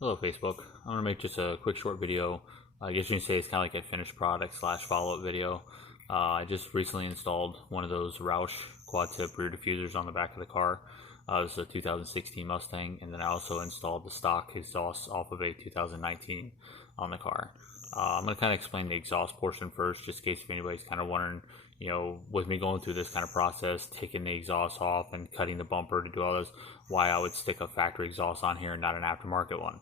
Hello Facebook. I'm gonna make just a quick short video. I guess you can say it's kind of like a finished product slash follow-up video. I just recently installed one of those Roush quad tip rear diffusers on the back of the car. This is a 2016 Mustang, and then I also installed the stock exhaust off of a 2019 on the car. I'm gonna kind of explain the exhaust portion first, just in case if anybody's kind of wondering, with me going through this kind of process, taking the exhaust off and cutting the bumper to do all this, why I would stick a factory exhaust on here and not an aftermarket one.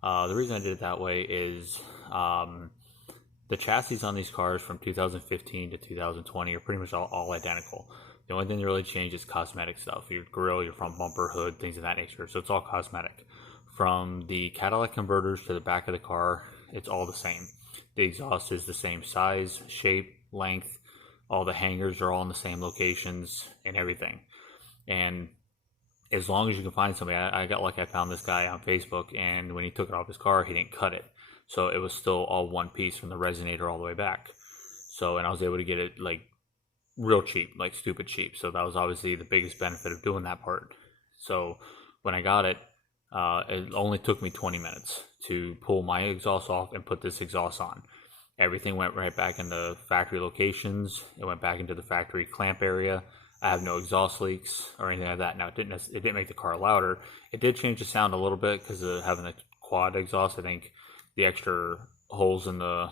The reason I did it that way is the chassis on these cars from 2015 to 2020 are pretty much all identical. The only thing that really changed is cosmetic stuff. Your grille, your front bumper, hood, things of that nature. So it's all cosmetic. From the catalytic converters to the back of the car, it's all the same. The exhaust is the same size, shape, length. All the hangers are all in the same locations and everything. And as long as you can find somebody, I got lucky. I found this guy on Facebook, and when he took it off his car, he didn't cut it, so it was still all one piece from the resonator all the way back. So, and I was able to get it like real cheap, like stupid cheap. So that was obviously the biggest benefit of doing that part. So when I got it, it only took me 20 minutes to pull my exhaust off and put this exhaust on. Everything went right back into factory locations. It went back into the factory clamp area. I have no exhaust leaks or anything like that. Now, it didn't make the car louder. It did change the sound a little bit because of having a quad exhaust. I think the extra holes in the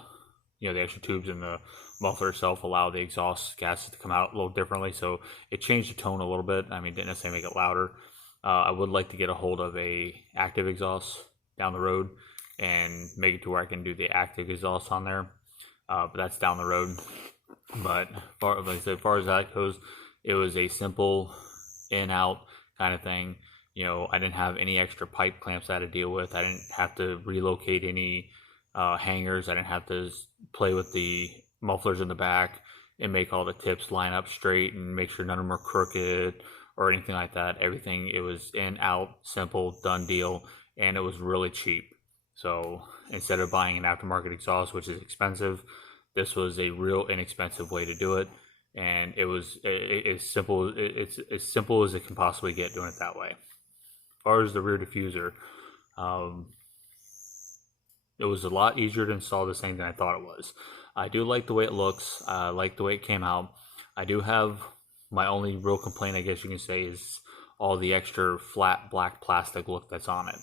extra tubes in the muffler itself allow the exhaust gases to come out a little differently. So it changed the tone a little bit. I mean, didn't necessarily make it louder. I would like to get a hold of a active exhaust down the road and make it to where I can do the active exhaust on there. But that's down the road. But as far as that goes, it was a simple in-out kind of thing. I didn't have any extra pipe clamps I had to deal with. I didn't have to relocate any hangers. I didn't have to play with the mufflers in the back and make all the tips line up straight and make sure none of them are crooked or anything like that. Everything, it was in, out, simple, done deal, and it was really cheap. So instead of buying an aftermarket exhaust, which is expensive, this was a real inexpensive way to do it. And it was as simple. It's as simple as it can possibly get doing it that way. As far as the rear diffuser, it was a lot easier to install this thing than I thought it was. I do like the way it looks. I like the way it came out. I do have my only real complaint, I guess you can say, is all the extra flat black plastic look that's on it.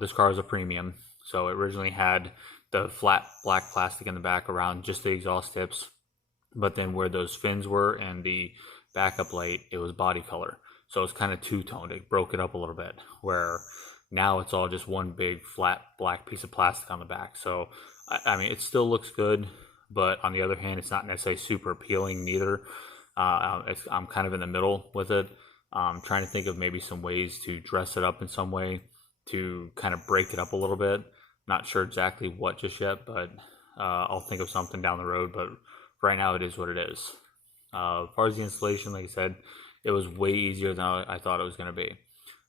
This car is a premium, so it originally had the flat black plastic in the back around just the exhaust tips, but then where those fins were and the backup light, it was body color. So it's kind of two-toned. It broke it up a little bit, where now it's all just one big flat black piece of plastic on the back. So I mean, it still looks good, but on the other hand, it's not necessarily super appealing neither. I'm kind of in the middle with it. I'm trying to think of maybe some ways to dress it up in some way to kind of break it up a little bit. Not sure exactly what just yet, but I'll think of something down the road. But right now, it is what it is. As far as the installation, like I said, it was way easier than I thought it was going to be.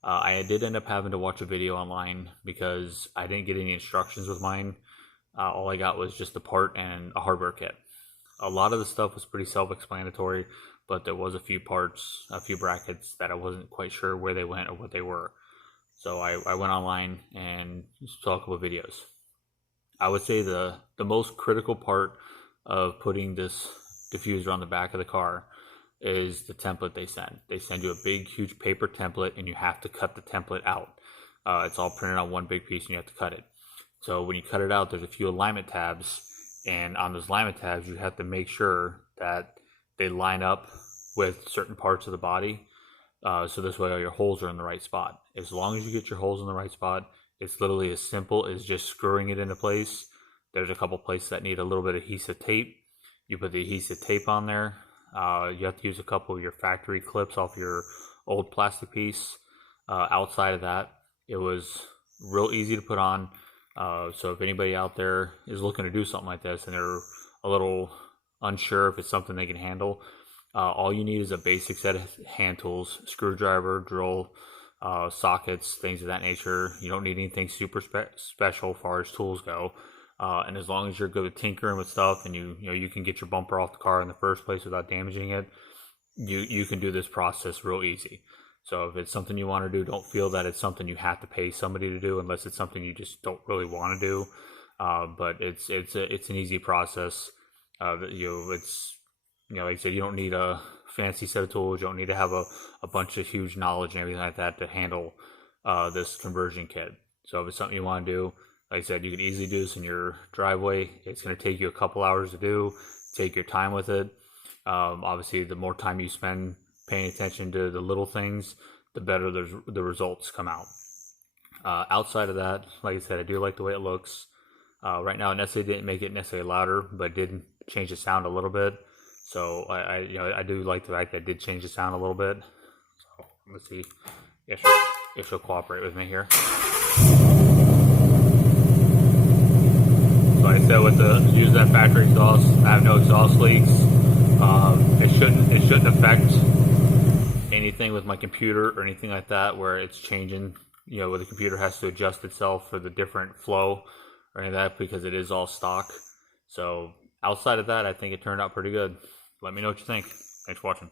I did end up having to watch a video online because I didn't get any instructions with mine. All I got was just the part and a hardware kit. A lot of the stuff was pretty self-explanatory, but there was a few parts, a few brackets that I wasn't quite sure where they went or what they were. So I went online and saw a couple of videos. I would say the most critical part of putting this diffuser on the back of the car is the template they send. They send you a big, huge paper template, and you have to cut the template out. It's all printed on one big piece, and you have to cut it. So when you cut it out, there's a few alignment tabs, and on those alignment tabs, you have to make sure that they line up with certain parts of the body. So this way all your holes are in the right spot. As long as you get your holes in the right spot, it's literally as simple as just screwing it into place. There's a couple places that need a little bit of adhesive tape. You put the adhesive tape on there. You have to use a couple of your factory clips off your old plastic piece. Outside of that, it was real easy to put on. So if anybody out there is looking to do something like this and they're a little unsure if it's something they can handle, all you need is a basic set of hand tools: screwdriver, drill, sockets, things of that nature. You don't need anything super special as far as tools go. And as long as you're good at tinkering with stuff and you can get your bumper off the car in the first place without damaging it, you can do this process real easy. So if it's something you want to do, don't feel that it's something you have to pay somebody to do, unless it's something you just don't really want to do. But it's an easy process. It's, like I said, you don't need a fancy set of tools. You don't need to have a bunch of huge knowledge and everything like that to handle this conversion kit. So if it's something you want to do, like I said, you can easily do this in your driveway. It's going to take you a couple hours to do. Take your time with it. Obviously, the more time you spend paying attention to the little things, the better the results come out. Outside of that, like I said, I do like the way it looks. Right now, it necessarily didn't make it necessarily louder, but did change the sound a little bit. So I do like the fact that it did change the sound a little bit. So let's see if she'll cooperate with me here. So like I said, use that factory exhaust, I have no exhaust leaks. It shouldn't affect anything with my computer or anything like that where it's changing, where the computer has to adjust itself for the different flow or any of that, because it is all stock. So outside of that, I think it turned out pretty good. Let me know what you think. Thanks for watching.